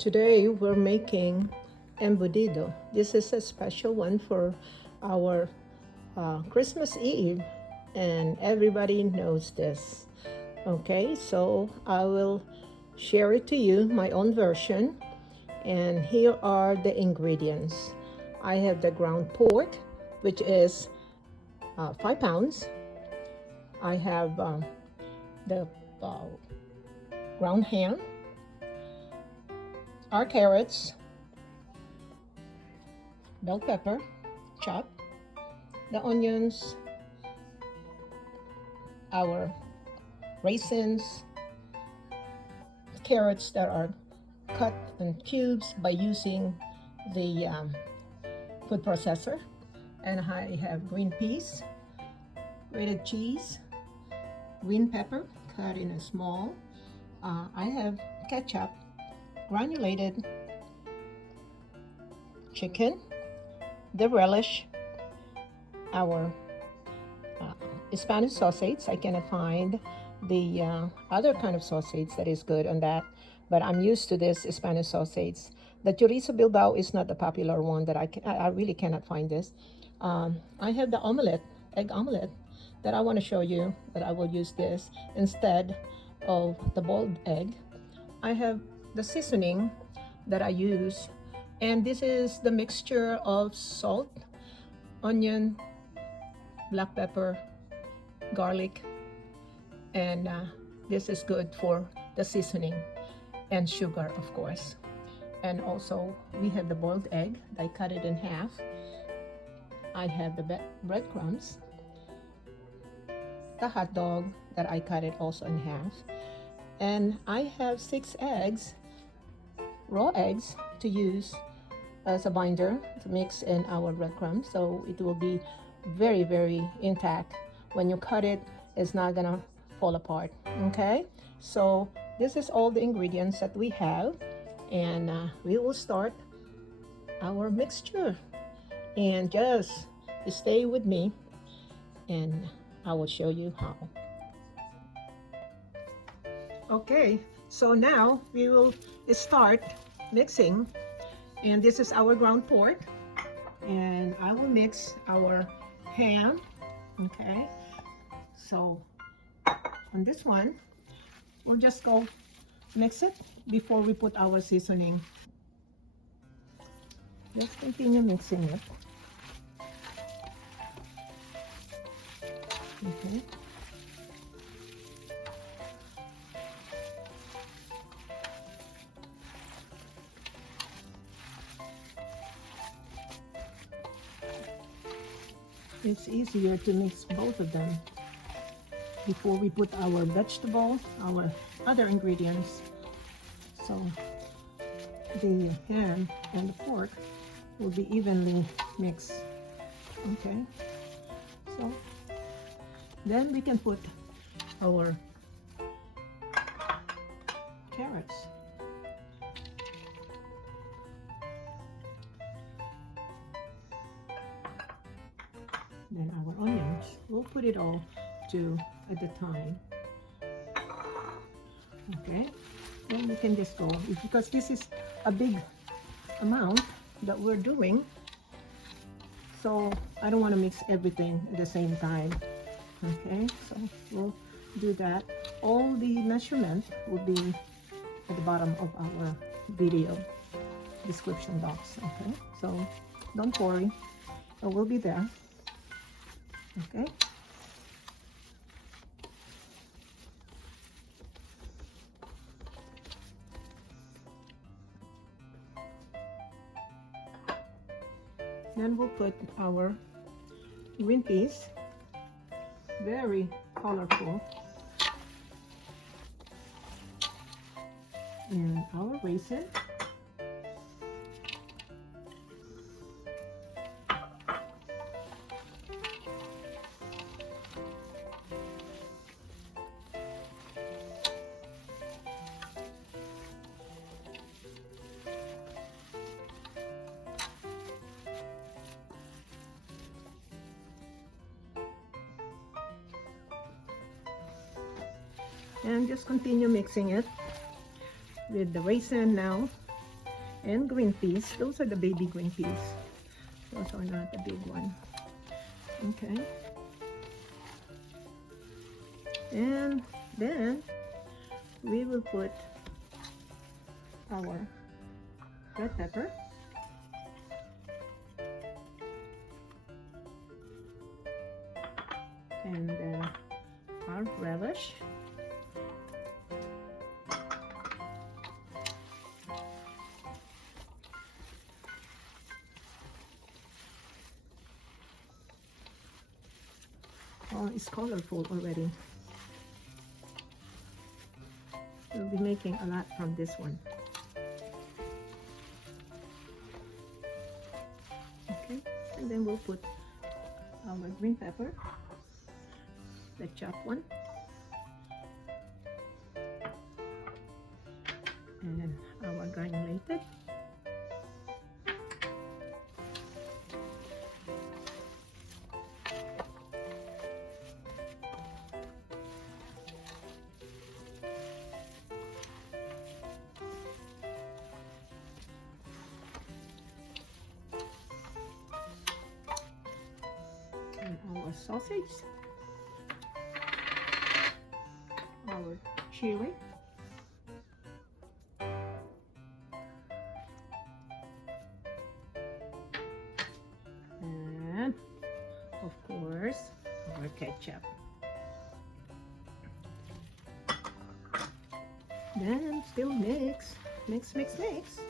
Today we're making embutido. This is a special one for our Christmas Eve, and everybody knows this. Okay, so I will share it to you, my own version, and here are the ingredients. I have the ground pork, which is 5 pounds. I have the ground ham, our carrots, bell pepper, chopped, the onions, our raisins, carrots that are cut in cubes by using the food processor, and I have green peas, grated cheese, green pepper cut in a small. I have ketchup, granulated chicken, the relish, our Spanish sausage. I cannot find the other kind of sausage that is good on that, but I'm used to this Spanish sausage. The chorizo Bilbao is not the popular one that I really cannot find this. I have the omelette, egg omelette, that I want to show you that I will use this instead of the boiled egg. I have the seasoning that I use, and this is the mixture of salt, onion, black pepper, garlic, and this is good for the seasoning, and sugar, of course. And also we have the boiled egg. I cut it in half. I have the breadcrumbs, the hot dog that I cut it also in half, and I have 6 eggs, raw eggs, to use as a binder to mix in our breadcrumbs, so it will be very, very intact. When you cut it, it's not gonna fall apart. Okay, so this is all the ingredients that we have, and we will start our mixture, and just stay with me and I will show you how. Okay, so now we will start mixing, and this is our ground pork, and I will mix our ham. Okay, so on this one we'll just go mix it before we put our seasoning. Just continue mixing it. Okay. It's easier to mix both of them before we put our vegetable, our other ingredients, so the ham and the pork will be evenly mixed. Okay, so then we can put our carrots, then our onions. We'll put it all to at the time. Okay, then we can just go, because this is a big amount that we're doing, so I don't want to mix everything at the same time. Okay, so we'll do that. All the measurement will be at the bottom of our video description box. Okay, so don't worry, it will be there. Okay, then we'll put our green peas, very colorful, and our raisin, and just continue mixing it with the raisin now And green peas. Those are the baby green peas. Those are not the big one. Okay. And then we will put our red pepper. And then our relish. Oh, it's colorful already. We'll be making a lot from this one. Okay, and then we'll put our green pepper, the chopped one, and our granulated. And our sausage, our chili, and of course our ketchup. Then still mix, mix, mix, mix.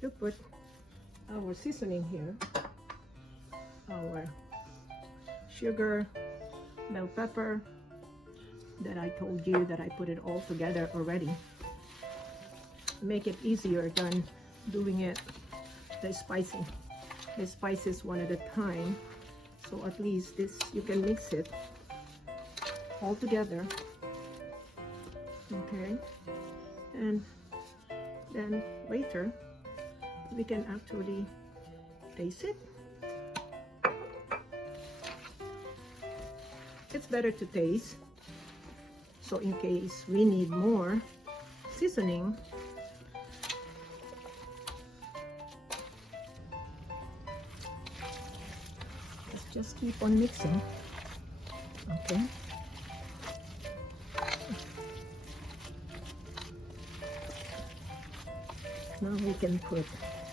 To put our seasoning here, our sugar, bell pepper, that I told you that I put it all together already. Make it easier than doing it the spices one at a time. So at least this, you can mix it all together. Okay, and then later we can actually taste it. It's better to taste, so in case we need more seasoning, let's just keep on mixing. Okay. Now we can put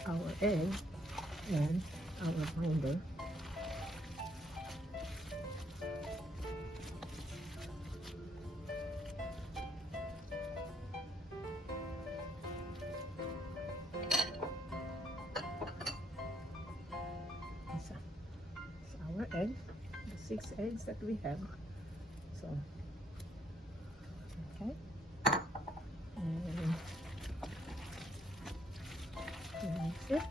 our egg and our binder. It's our egg, the 6 eggs that we have. So, okay. And mix it.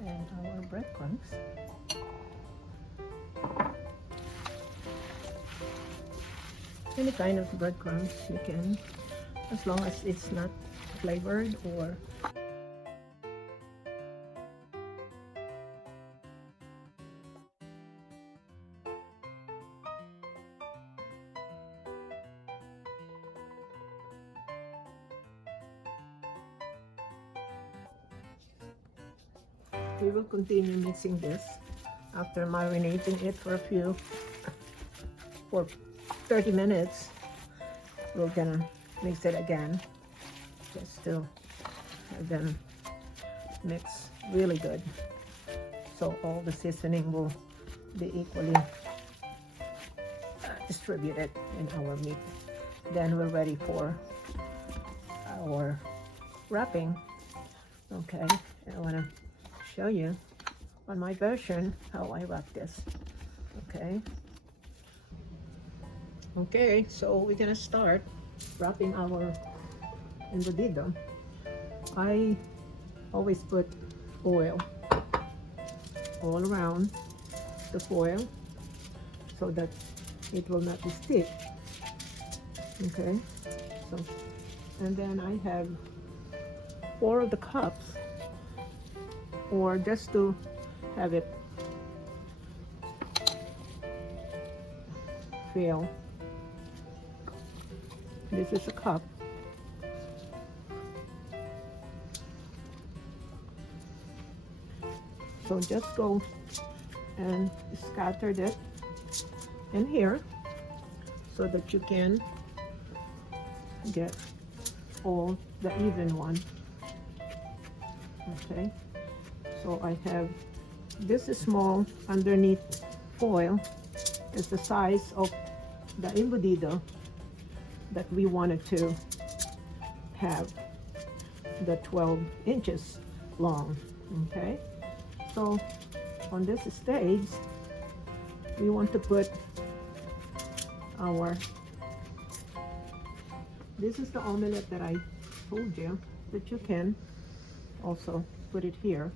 And our breadcrumbs. Any kind of breadcrumbs you can, as long as it's not flavored or we will continue mixing this after marinating it for 30 minutes. We're gonna mix it again just to have them mix really good, so all the seasoning will be equally distributed in our meat. Then we're ready for our wrapping. Okay, I want to show you on my version how I wrap this. Okay, so we're gonna start wrapping our embutido. I always put oil all around the foil so that it will not be stiff. Okay, so, and then I have 4 of the cups, or just to have it fill. This is a cup. So just go and scatter it in here so that you can get all the even one. Okay, so I have this is small underneath foil. It's the size of the embutido that we wanted to have, the 12 inches long. Okay, so on this stage we want to put our, this is the omelette that I told you that you can also put it here.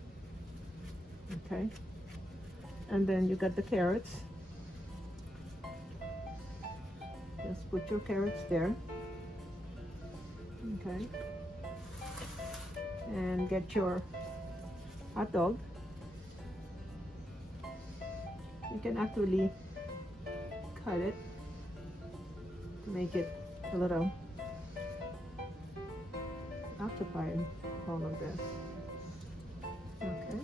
Okay, and then you got the carrots. Just put your carrots there. Okay, and get your hot dog. You can actually cut it to make it a little occupied, all of this. Okay,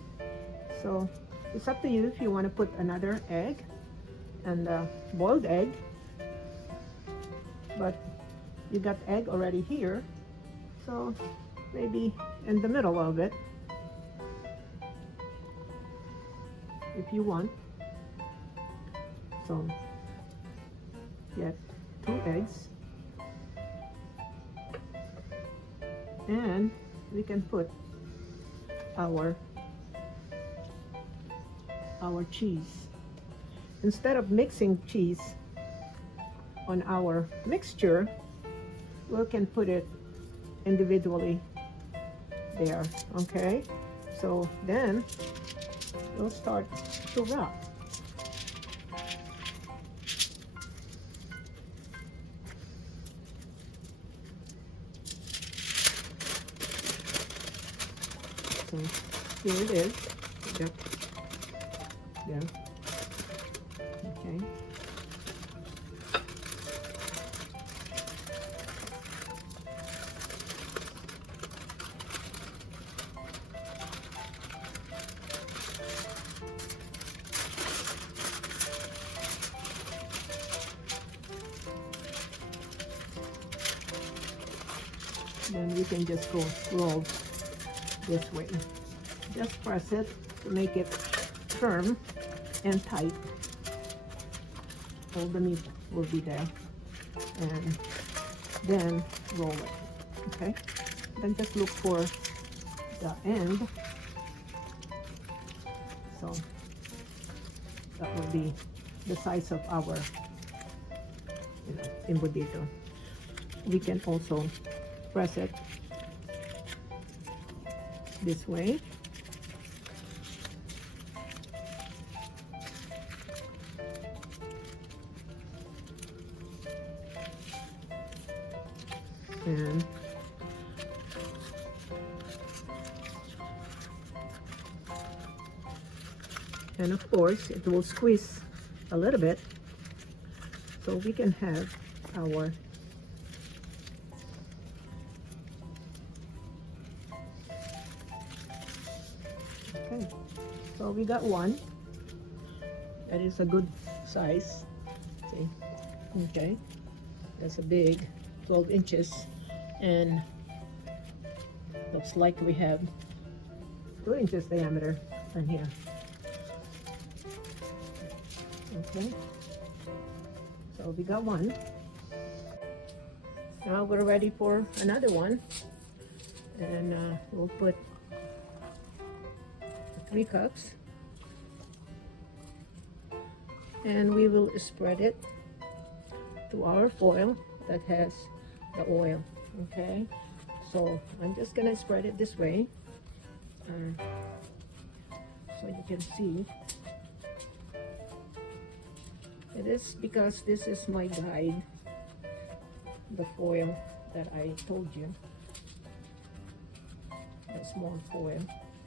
so it's up to you if you want to put another egg and a boiled egg, but you got egg already here, so maybe in the middle of it if you want. So get 2 eggs, and we can put our cheese. Instead of mixing cheese on our mixture, we can put it individually there. Okay, so then we'll start to wrap. So here it is. Yep. Yeah. Okay. Then we can just go roll this way. Just press it to make it firm and tight. All the meat will be there, and then roll it. Okay, then just look for the end. So that will be the size of our embutido. We can also press it this way. And of course it will squeeze a little bit so we can have our okay. So we got one that is a good size. See, okay, that's a big 12 inches, and looks like we have 2 inches diameter on here. Okay, so we got one. Now we're ready for another one, and we'll put 3 cups, and we will spread it to our foil that has the oil. Okay, so I'm just gonna spread it this way, so you can see. It is because this is my guide, the foil that I told you, the small foil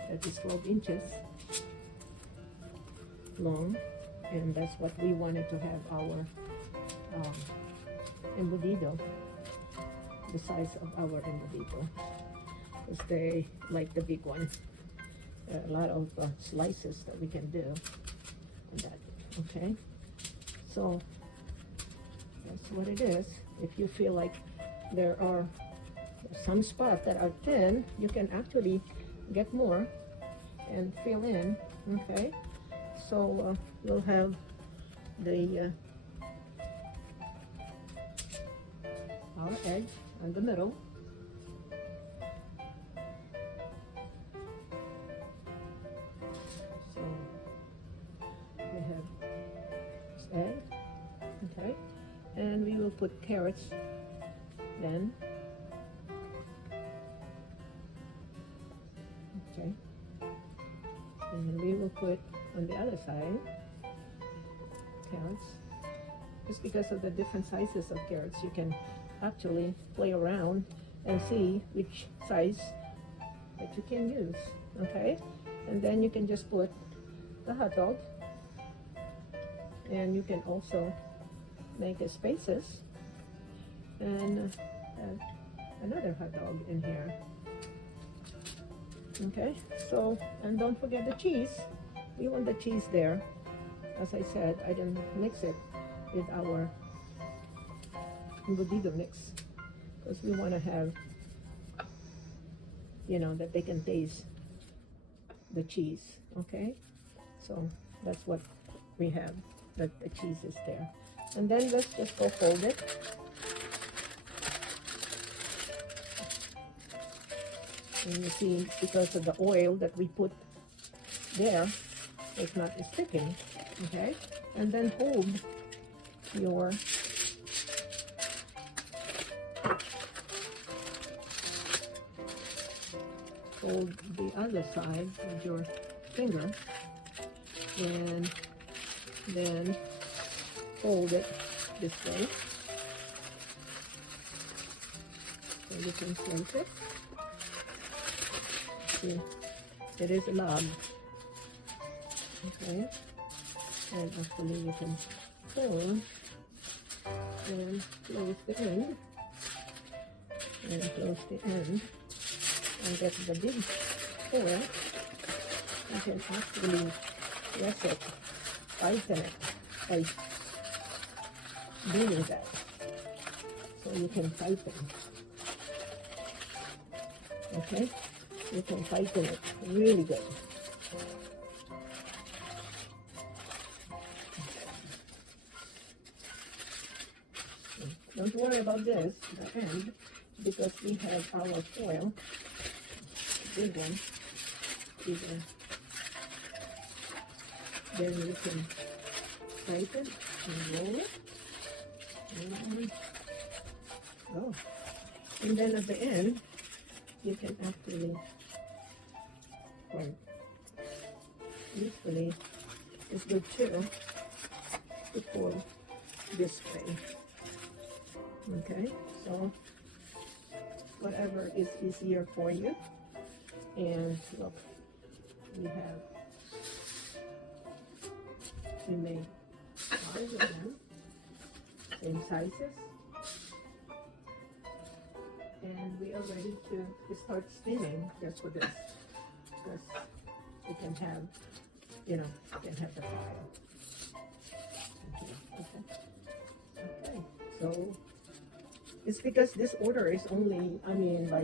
that is 12 inches long, and that's what we wanted to have our embutido, the size of our embutido, because they like the big one. There are a lot of slices that we can do on that. Okay, so that's what it is. If you feel like there are some spots that are thin, you can actually get more and fill in. Okay, so we'll have the our edge on the middle. So we have this edge, okay, and we will put carrots then. Okay, and we will put on the other side carrots. Just because of the different sizes of carrots, you can actually play around and see which size that you can use. Okay, and then you can just put the hot dog, and you can also make the spaces and add another hot dog in here. Okay, so, and don't forget the cheese. We want the cheese there. As I said, I didn't mix it with our embutido mix because we want to have, you know, that they can taste the cheese. Okay, so that's what we have, that the cheese is there. And then let's just go fold it. And you see, because of the oil that we put there, it's not sticking. Okay, and then hold your hold the other side with your finger, and then fold it this way so you can slice it. See, it is a log. Okay, and actually you can pull and close the end, and close the end, and get the big foil. You can actually press it, tighten it by doing that, so you can tighten. Okay, you can tighten it really good. Don't worry about this, the end, because we have our foil, big one, bigger. Then you can tighten and roll it. And, oh. And then at the end, you can actually, well, usually it's good too to pull this way. Okay, so whatever is easier for you. And look, we made 5 of them, same sizes, and we are ready to start steaming just for this, because we can have, you know, we can have the fire. Okay, so it's because this order is only, I mean, by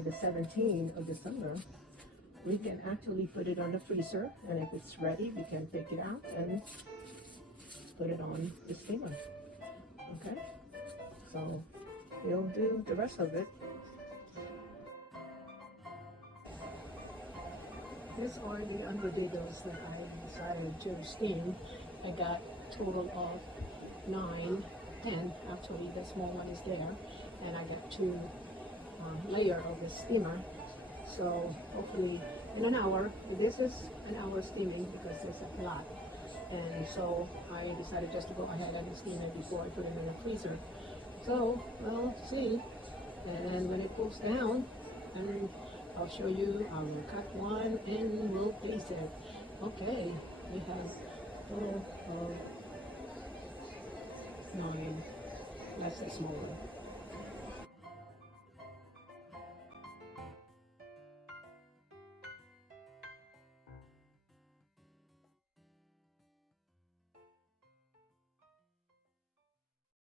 the 17th of December, we can actually put it on the freezer, and if it's ready, we can take it out and put it on the steamer. Okay, so we'll do the rest of it. These are the embutidos that I decided to steam. I got a total of 9, 10, actually the small one is there, and I got 2 layer of the steamer, So hopefully in an hour, this is an hour steaming because there's a lot. And so I decided just to go ahead and steam it before I put it in the freezer. So we'll see. And when it cools down, and I'll show you, I will cut one and we'll taste it. Okay, we have a total of 9. That's a small one.